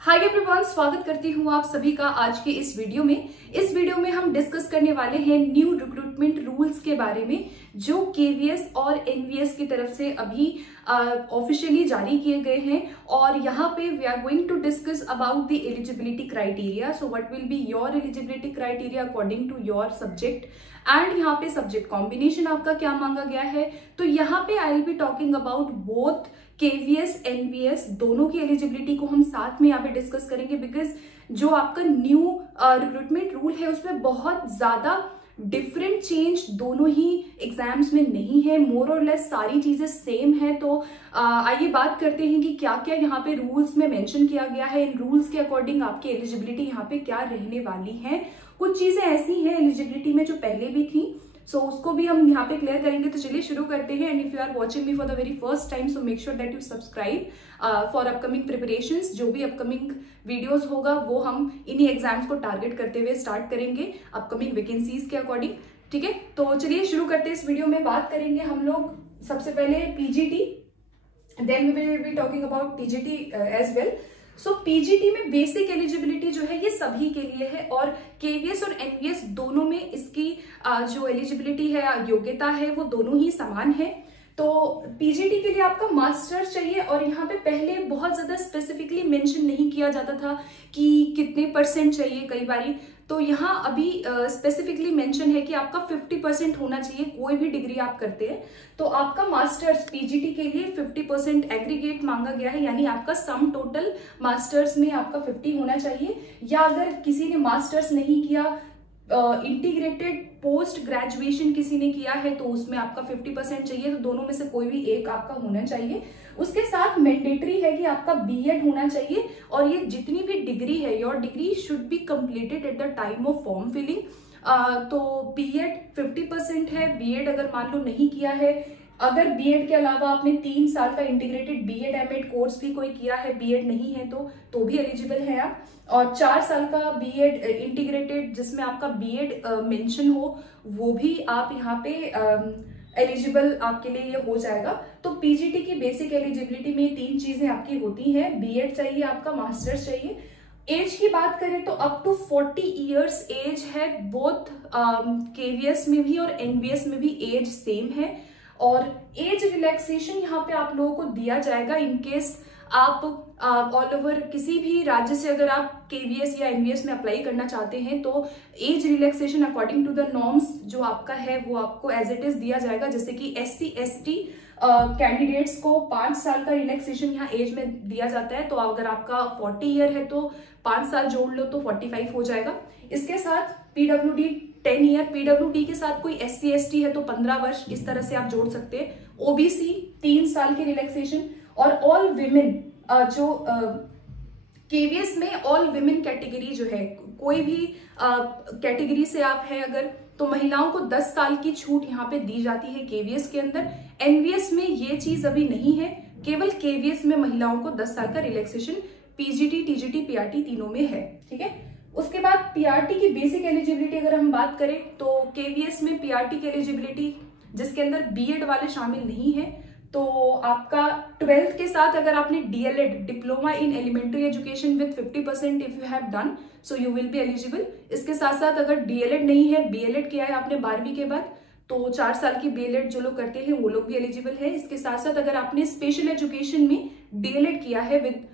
Hi everyone, स्वागत करती हूँ आप सभी का आज के इस वीडियो में। इस वीडियो में हम डिस्कस करने वाले हैं न्यू रिक्रूटमेंट रूल्स के बारे में जो केवीएस और एनवीएस की तरफ से अभी ऑफिशियली जारी किए गए हैं। और यहाँ पे we are going to discuss about the eligibility criteria. So what will be your eligibility criteria according to your subject and यहाँ पे सब्जेक्ट कॉम्बिनेशन आपका क्या मांगा गया है। तो यहाँ पे I will be talking about both KVS NVS दोनों की एलिजिबिलिटी को हम साथ में यहाँ पे डिस्कस करेंगे, बिकॉज जो आपका न्यू रिक्रूटमेंट रूल है उसमें बहुत ज्यादा डिफरेंट चेंज दोनों ही एग्जाम्स में नहीं है, मोर और लेस सारी चीजें सेम है। तो आइए बात करते हैं कि क्या क्या यहाँ पे रूल्स में मेंशन किया गया है। इन रूल्स के अकॉर्डिंग आपकी एलिजिबिलिटी यहाँ पे क्या रहने वाली है। कुछ चीजें ऐसी हैं एलिजिबिलिटी में जो पहले भी थी, सो उसको भी हम यहाँ पे क्लियर करेंगे। तो चलिए शुरू करते हैं। And if you are watching me for the very first time, so make sure that you subscribe for upcoming preparations. जो भी अपकमिंग वीडियोस होगा वो हम इन्हीं एग्जाम्स को टारगेट करते हुए स्टार्ट करेंगे अपकमिंग वैकेंसीज के अकॉर्डिंग। ठीक है, तो चलिए शुरू करते हैं। इस वीडियो में बात करेंगे हम लोग सबसे पहले PGT, then we will be talking about TGT as well. So PGT में बेसिक एलिजिबिलिटी जो है ये सभी के लिए है और केवीएस और एनवीएस दोनों में इसकी जो एलिजिबिलिटी है, योग्यता है, वो दोनों ही समान है। तो पीजीटी के लिए आपका मास्टर्स चाहिए और यहाँ पे पहले बहुत ज्यादा स्पेसिफिकली मेंशन नहीं किया जाता था कि कितने परसेंट चाहिए कई बारी। तो यहाँ अभी स्पेसिफिकली मेंशन है कि आपका 50% होना चाहिए कोई भी डिग्री आप करते हैं। तो आपका मास्टर्स पीजीटी के लिए 50% एग्रीगेट मांगा गया है, यानी आपका सम टोटल मास्टर्स में आपका 50 होना चाहिए। या अगर किसी ने मास्टर्स नहीं किया, इंटीग्रेटेड पोस्ट ग्रेजुएशन किसी ने किया है, तो उसमें आपका 50% चाहिए। तो दोनों में से कोई भी एक आपका होना चाहिए। उसके साथ मैंडेटरी है कि आपका बीएड होना चाहिए और ये जितनी भी डिग्री है, your degree should be completed at the time of form filling. तो बीएड 50% है। बीएड अगर मान लो नहीं किया है, अगर बीएड के अलावा आपने 3 साल का इंटीग्रेटेड बीएड एमएड कोर्स भी कोई किया है, बीएड नहीं है तो भी एलिजिबल है आप। और 4 साल का बीएड इंटीग्रेटेड जिसमें आपका बीएड मेंशन हो, वो भी आप यहाँ पे एलिजिबल आपके लिए ये हो जाएगा। तो पीजीटी की बेसिक एलिजिबिलिटी में 3 चीजें आपकी होती हैं, बीएड चाहिए आपका, मास्टर्स चाहिए। एज की बात करें तो अप टू 40 इयर्स एज है। बोथ केवीएस में भी और एनवीएस में भी एज सेम है। और एज रिलैक्सेशन यहाँ पे आप लोगों को दिया जाएगा इन केस आप ऑल ओवर किसी भी राज्य से अगर आप केवीएस या एनवीएस में अप्लाई करना चाहते हैं, तो age relaxation according to the norms जो आपका है वो आपको एज इट इज दिया जाएगा। जैसे कि SC ST कैंडिडेट्स को 5 साल का रिलैक्सेशन यहाँ एज में दिया जाता है। तो अगर आपका 40 ईयर है तो 5 साल जोड़ लो तो 45 हो जाएगा। इसके साथ पीडब्ल्यूडी 10 ईयर, पीडब्ल्यूडी के साथ कोई SC ST है तो 15 वर्ष, इस तरह से आप जोड़ सकते हैं। ओबीसी 3 साल की रिलैक्सेशन। और ऑल विमेन जो केवीएस में ऑल विमेन कैटेगरी जो है, कोई भी कैटेगरी से आप है अगर, तो महिलाओं को 10 साल की छूट यहाँ पे दी जाती है केवीएस के अंदर। एनवीएस में ये चीज अभी नहीं है, केवल केवीएस में महिलाओं को 10 साल का रिलैक्सेशन पीजीटी, टीजीटी, पीआरटी तीनों में है। ठीक है, उसके बाद पीआरटी की बेसिक एलिजिबिलिटी अगर हम बात करें तो केवीएस में पीआरटी की एलिजिबिलिटी जिसके अंदर बीएड वाले शामिल नहीं है, तो आपका 12th के साथ अगर आपने DElEd, diploma in elementary education with 50% if you have done, so you will be eligible. इसके साथ साथ अगर डीएलएड नहीं है, बीएलएड किया है आपने 12वीं के बाद, तो 4 साल की बीएलएड जो लोग करते हैं वो लोग भी एलिजिबल है। इसके साथ साथ अगर आपने स्पेशल एजुकेशन में डीएलएड किया है विद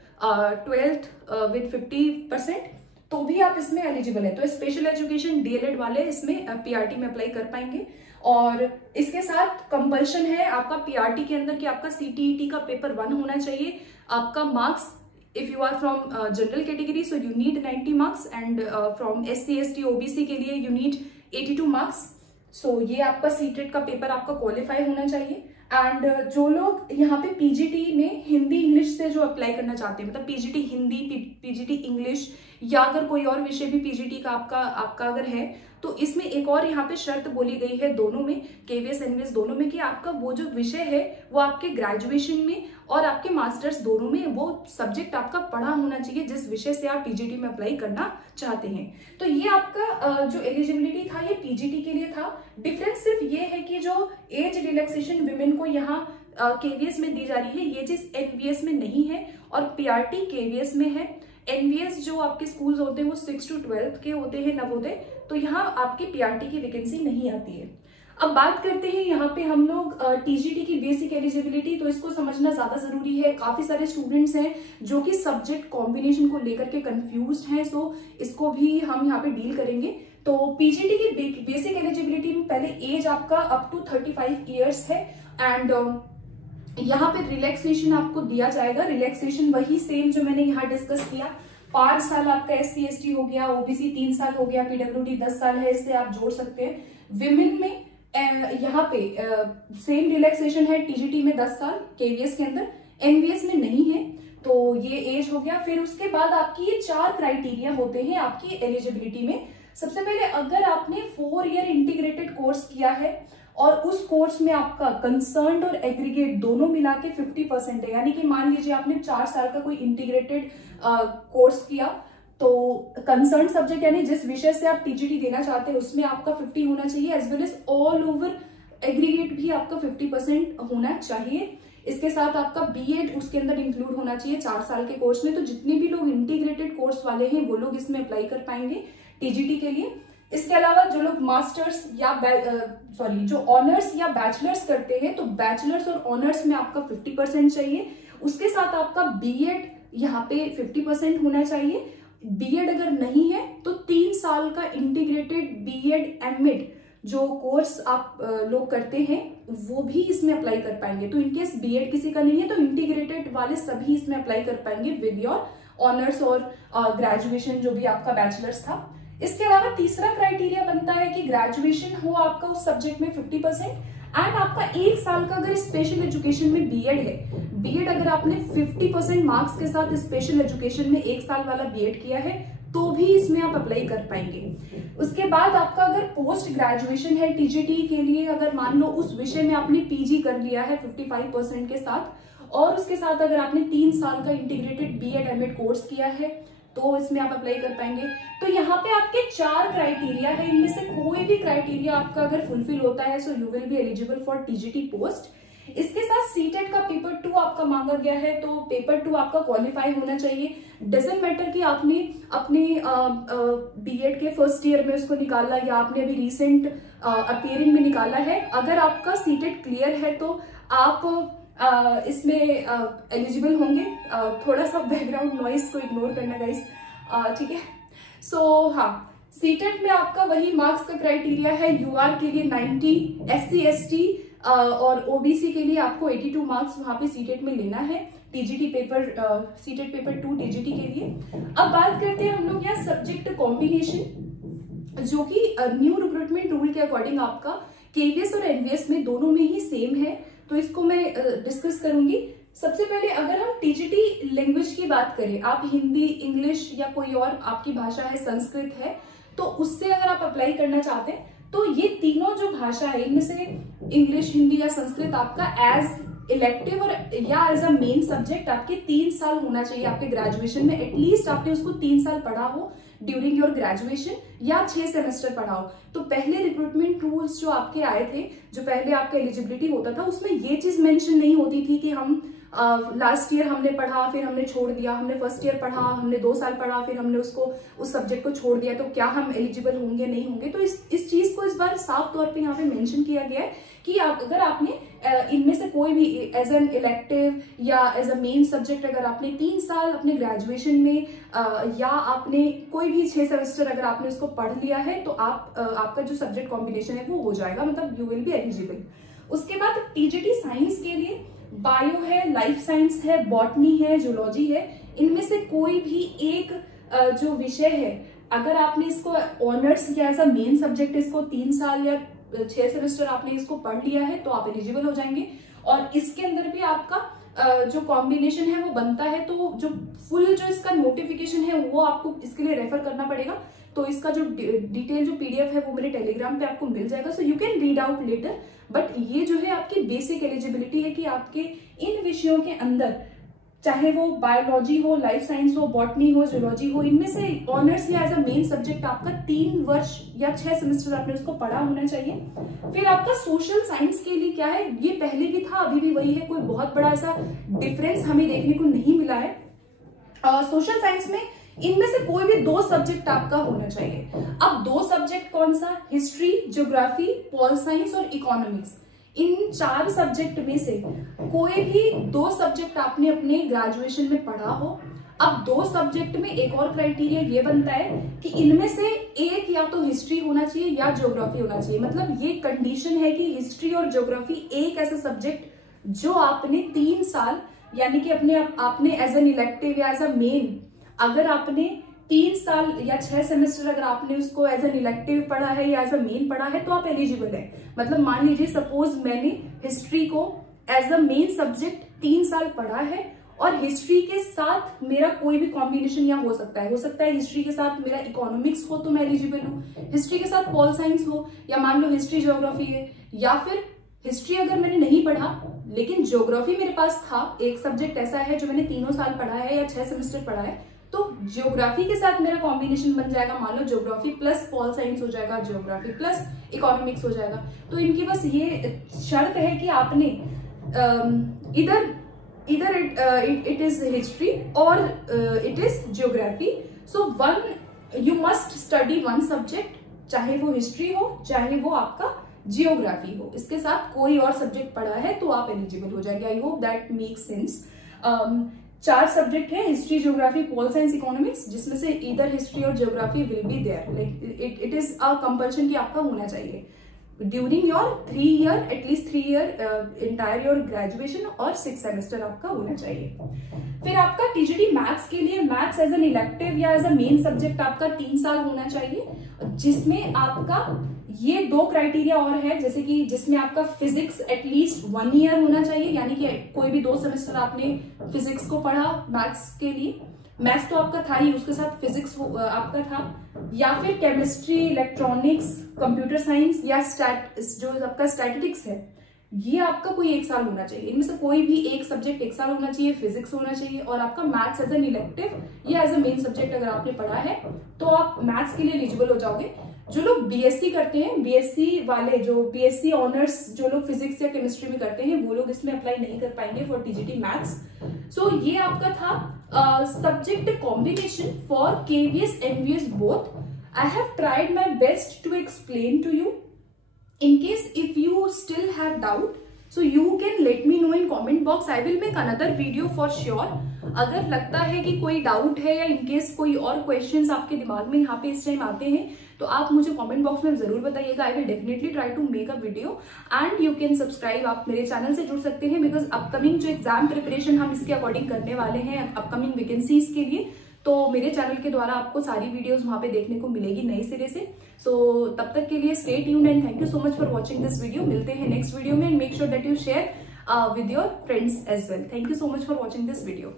12th विद 50%, तो भी आप इसमें एलिजिबल है। तो स्पेशल एजुकेशन डीएलएड वाले इसमें पीआरटी में अप्लाई कर पाएंगे। और इसके साथ कंपल्शन है आपका पीआरटी के अंदर कि आपका सीटीईटी का पेपर 1 होना चाहिए। आपका marks, if you are from general category so you need 90 marks and from SC ST OBC के लिए यू नीड 82 मार्क्स। सो ये आपका सीटेट का पेपर आपका क्वालिफाई होना चाहिए। एंड जो लोग यहाँ पे पीजीटी में हिंदी इंग्लिश से जो अप्लाई करना चाहते हैं, मतलब पीजीटी हिंदी, पीजीटी इंग्लिश या अगर कोई और विषय भी पीजीटी का आपका अगर है, तो इसमें एक और यहाँ पे शर्त बोली गई है दोनों में, केवीएस एनवीएस दोनों में, कि आपका वो जो विषय है वो आपके ग्रेजुएशन में और आपके मास्टर्स दोनों में वो सब्जेक्ट आपका पढ़ा होना चाहिए जिस विषय से आप पीजीटी में अप्लाई करना चाहते हैं। तो ये आपका जो एलिजिबिलिटी था ये पीजीटी के लिए था। डिफरेंस सिर्फ ये है कि जो एज रिलैक्सेशन विमेन को यहाँ केवीएस में दी जा रही है, ये चीज एनवीएस में नहीं है और पीआरटी केवीएस में है। एनवीएस जो आपके स्कूल्स होते हैं वो 6 to 12 के होते हैं नवोदय, तो यहाँ आपकी पीआरटी की वैकेंसी नहीं आती है। अब बात करते हैं यहाँ पे हम लोग टीजीटी की बेसिक एलिजिबिलिटी, तो इसको समझना ज्यादा जरूरी है। काफी सारे स्टूडेंट्स हैं जो कि सब्जेक्ट कॉम्बिनेशन को लेकर के कंफ्यूज्ड हैं, सो इसको भी हम यहाँ पे डील करेंगे। तो पीजीटी की बेसिक एलिजिबिलिटी में पहले एज आपका अप टू 35 ईयर्स है एंड यहाँ पे रिलैक्सेशन आपको दिया जाएगा। रिलैक्सेशन वही सेम जो मैंने यहाँ डिस्कस किया, 5 साल आपका SC ST हो गया, ओबीसी 3 साल हो गया, पीडब्ल्यूडी 10 साल है, इससे आप जोड़ सकते हैं। विमेन में यहाँ पे सेम रिलैक्सेशन है, टीजीटी में 10 साल केवीएस के अंदर, एनवीएस में नहीं है, तो ये एज हो गया। फिर उसके बाद आपकी ये 4 क्राइटेरिया होते हैं आपकी एलिजिबिलिटी में। सबसे पहले अगर आपने 4 ईयर इंटीग्रेटेड कोर्स किया है और उस कोर्स में आपका कंसर्न्ड और एग्रीगेट दोनों मिला के 50% है, यानी कि मान लीजिए आपने 4 साल का कोई इंटीग्रेटेड कोर्स किया, तो कंसर्न सब्जेक्ट यानी जिस विषय से आप टीजीटी देना चाहते हैं उसमें आपका 50 होना चाहिए, as well as all over aggregate भी आपका 50% होना चाहिए। इसके साथ आपका बीएड उसके अंदर इंक्लूड होना चाहिए 4 साल के कोर्स में। तो जितने भी लोग इंटीग्रेटेड कोर्स वाले हैं वो लोग इसमें अप्लाई कर पाएंगे टीजीटी के लिए। इसके अलावा जो लोग मास्टर्स या जो ऑनर्स या बैचलर्स करते हैं, तो बैचलर्स और ऑनर्स में आपका 50% चाहिए। उसके साथ आपका बीएड यहाँ पे 50% होना चाहिए। बीएड अगर नहीं है तो 3 साल का इंटीग्रेटेड बीएड एमएड जो कोर्स आप लोग करते हैं वो भी इसमें अप्लाई कर पाएंगे। तो इनकेस बीएड किसी का नहीं है तो इंटीग्रेटेड वाले सभी इसमें अप्लाई कर पाएंगे विद योर ऑनर्स और ग्रेजुएशन जो भी आपका बैचलर्स था। इसके अलावा तीसरा क्राइटेरिया बनता है कि ग्रेजुएशन हो आपका उस सब्जेक्ट में 50% एंड आपका 1 साल का अगर स्पेशल एजुकेशन में बीएड है, बीएड अगर आपने 50% मार्क्स के साथ स्पेशल एजुकेशन में 1 साल वाला बीएड किया है तो भी इसमें आप अप्लाई कर पाएंगे। उसके बाद आपका अगर पोस्ट ग्रेजुएशन है टीजीटी के लिए, अगर मान लो उस विषय में आपने पीजी कर लिया है 55% के साथ और उसके साथ अगर आपने 3 साल का इंटीग्रेटेड बीएड एमएड कोर्स किया है तो इसमें आप अप्लाई कर पाएंगे। तो यहाँ पे आपके 4 क्राइटेरिया है, इनमें से कोई भी क्राइटेरिया आपका अगर फुलफिल होता है सो you will be eligible for TGT post. इसके साथ सीटेट का पेपर 2 आपका मांगा गया है, तो पेपर 2 आपका क्वालिफाई होना चाहिए। डजंट मैटर कि आपने अपने बीएड के फर्स्ट ईयर में उसको निकाला या आपने अभी रिसेंट अपीयरिंग में निकाला है, अगर आपका सीटेट क्लियर है तो आप इसमें एलिजिबल होंगे। थोड़ा सा बैकग्राउंड नॉइस को इग्नोर करना गाइस, ठीक है। सो हाँ, सीटेट में आपका वही मार्क्स का क्राइटेरिया है, यूआर के लिए 90, SC ST और ओबीसी के लिए आपको 82 मार्क्स वहां पे सीटेट में लेना है TGT paper, CTET paper 2 TGT के लिए। अब बात करते हैं हम लोग यहाँ सब्जेक्ट कॉम्बिनेशन, जो कि न्यू रिक्रूटमेंट रूल के अकॉर्डिंग आपका केवीएस और एनवीएस में दोनों में ही सेम है, तो इसको मैं डिस्कस करूंगी। सबसे पहले अगर हम टीजीटी लैंग्वेज की बात करें, आप हिंदी, इंग्लिश या कोई और आपकी भाषा है, संस्कृत है, तो उससे अगर आप अप्लाई करना चाहते हैं तो ये तीनों जो भाषा है इनमें से इंग्लिश, हिंदी या संस्कृत आपका एज इलेक्टिव और या एज अ मेन सब्जेक्ट आपके 3 साल होना चाहिए आपके ग्रेजुएशन में। एटलीस्ट आपने उसको 3 साल पढ़ा हो ड्यूरिंग योर ग्रेजुएशन या 6 सेमेस्टर पढ़ा हो। तो पहले रिक्रूटमेंट रूल्स जो आपके आए थे, जो पहले आपका एलिजिबिलिटी होता था, उसमें ये चीज मेंशन नहीं होती थी कि हम लास्ट ईयर हमने पढ़ा फिर हमने छोड़ दिया, हमने फर्स्ट ईयर पढ़ा, हमने 2 साल पढ़ा फिर हमने उसको उस सब्जेक्ट को छोड़ दिया, तो क्या हम एलिजिबल होंगे नहीं होंगे। तो इस चीज को इस बार साफ तौर पे यहाँ पे मेंशन किया गया है कि आप अगर आपने इनमें से कोई भी एज एन इलेक्टिव या एज अ मेन सब्जेक्ट अगर आपने 3 साल अपने ग्रेजुएशन में या आपने कोई भी 6 सेमेस्टर अगर आपने उसको पढ़ लिया है तो आपका जो सब्जेक्ट कॉम्बिनेशन है वो हो जाएगा, मतलब यू विल बी एलिजिबल। उसके बाद टीजीटी साइंस के लिए बायो है, लाइफ साइंस है, बॉटनी है, जूलॉजी है, इनमें से कोई भी एक जो विषय है अगर आपने इसको ऑनर्स या एज अ मेन सब्जेक्ट इसको 3 साल या 6 सेमेस्टर आपने इसको पढ़ लिया है तो आप एलिजिबल हो जाएंगे। और इसके अंदर भी आपका जो कॉम्बिनेशन है वो बनता है, तो जो फुल जो इसका नोटिफिकेशन है वो आपको इसके लिए रेफर करना पड़ेगा। तो इसका जो डिटेल जो पीडीएफ है वो मेरे टेलीग्राम पे आपको मिल जाएगा, so you can read out later. But ये जो है आपकी बेसिक एलिजिबिलिटी है कि आपके इन विषयों के अंदर चाहे वो बायोलॉजी हो, लाइफ साइंस हो, बॉटनी हो, जूलॉजी हो, इनमें से ऑनर्स या एज अ मेन सब्जेक्ट आपका 3 वर्ष या 6 सेमेस्टर आपने उसको पढ़ा होना चाहिए। फिर आपका सोशल साइंस के लिए क्या है, ये पहले भी था अभी भी वही है, कोई बहुत बड़ा ऐसा डिफरेंस हमें देखने को नहीं मिला है। सोशल साइंस में इनमें से कोई भी 2 सब्जेक्ट आपका होना चाहिए। अब 2 सब्जेक्ट कौन सा? हिस्ट्री, ज्योग्राफी, पॉल साइंस और इकोनॉमिक्स। इन 4 सब्जेक्ट में से कोई भी 2 सब्जेक्ट आपने अपने ग्रेजुएशन में पढ़ा हो। अब 2 सब्जेक्ट में एक और क्राइटेरिया ये बनता है कि इनमें से एक या तो हिस्ट्री होना चाहिए या ज्योग्राफी होना चाहिए। मतलब ये कंडीशन है कि हिस्ट्री और ज्योग्राफी एक ऐसा सब्जेक्ट जो आपने 3 साल यानी कि आपने एज एन इलेक्टिव या एज अ मेन, अगर आपने 3 साल या 6 सेमेस्टर अगर आपने उसको एज एन इलेक्टिव पढ़ा है या एज अ मेन पढ़ा है तो आप एलिजिबल है। मतलब मान लीजिए सपोज मैंने हिस्ट्री को एज अ मेन सब्जेक्ट 3 साल पढ़ा है और हिस्ट्री के साथ मेरा कोई भी कॉम्बिनेशन यहाँ हो सकता है हिस्ट्री के साथ मेरा इकोनॉमिक्स हो तो मैं एलिजिबल हूँ, हिस्ट्री के साथ पॉल साइंस हो, या मान लो हिस्ट्री ज्योग्राफी है, या फिर हिस्ट्री अगर मैंने नहीं पढ़ा लेकिन ज्योग्राफी मेरे पास था, एक सब्जेक्ट ऐसा है जो मैंने 3 साल पढ़ा है या 6 सेमेस्टर पढ़ा है, तो ज्योग्राफी के साथ मेरा कॉम्बिनेशन बन जाएगा। मान लो ज्योग्राफी प्लस पॉल साइंस हो जाएगा, ज्योग्राफी प्लस इकोनॉमिक्स हो जाएगा। तो इनकी बस ये शर्त है कि आपने इधर it is history or it is geography. So you must study one subject, चाहे वो हिस्ट्री हो चाहे वो आपका जियोग्राफी हो, इसके साथ कोई और सब्जेक्ट पढ़ा है तो आप एलिजिबल हो जाएंगे। I hope that makes sense. 4 subject है, history, geography, pol science, economics, जिसमें से इधर हिस्ट्री और geography will be there. Like it is a compulsion कि आपका होना चाहिए during your 3 year, at least 3 year entire your graduation, और 6 सेमेस्टर आपका होना चाहिए। फिर आपका टीजीटी मैथ्स के लिए, मैथ्स एज एन इलेक्टिव या एज अ मेन सब्जेक्ट आपका 3 साल होना चाहिए, जिसमें आपका ये 2 क्राइटेरिया और है, जैसे कि जिसमें आपका फिजिक्स एटलीस्ट 1 ईयर होना चाहिए, यानी कि कोई भी 2 सेमेस्टर आपने फिजिक्स को पढ़ा मैथ्स के लिए, मैथ्स तो आपका था ही, उसके साथ फिजिक्स आपका था, या फिर केमिस्ट्री, इलेक्ट्रॉनिक्स, कंप्यूटर साइंस या जो आपका स्टैटिस्टिक्स है, ये आपका कोई 1 साल होना चाहिए। इनमें से कोई भी एक सब्जेक्ट 1 साल होना चाहिए, फिजिक्स होना चाहिए, और आपका मैथ्स एज एन इलेक्टिव या एज अ मेन सब्जेक्ट अगर आपने पढ़ा है तो आप मैथ्स के लिए एलिजिबल हो जाओगे। जो लोग बीएससी करते हैं, बीएससी वाले जो बीएससी ऑनर्स जो लोग फिजिक्स या केमिस्ट्री में करते हैं वो लोग इसमें अप्लाई नहीं कर पाएंगे फॉर टीजीटी मैथ्स। सो ये आपका था subject combination for KVS NVS both. I have tried my best to explain to you. In case if you still have doubt, so you can let me know in comment box. I will make another video for sure. अगर लगता है कि कोई doubt है या in case कोई और questions आपके दिमाग में यहाँ पे इस टाइम आते हैं तो आप मुझे कमेंट बॉक्स में जरूर बताइएगा। I will definitely try to make a video and you can subscribe. आप मेरे चैनल से जुड़ सकते हैं बिकॉज अपकमिंग जो एग्जाम प्रिपरेशन हम इसके अकॉर्डिंग करने वाले हैं अपकमिंग वैकेंसीज के लिए, तो मेरे चैनल के द्वारा आपको सारी वीडियोस वहां पे देखने को मिलेगी नए सिरे से। सो तब तक के लिए stay tuned and thank you so much for watching this video. मिलते हैं नेक्स्ट वीडियो में and make sure that you share with your friends as well. Thank you so much for watching this video.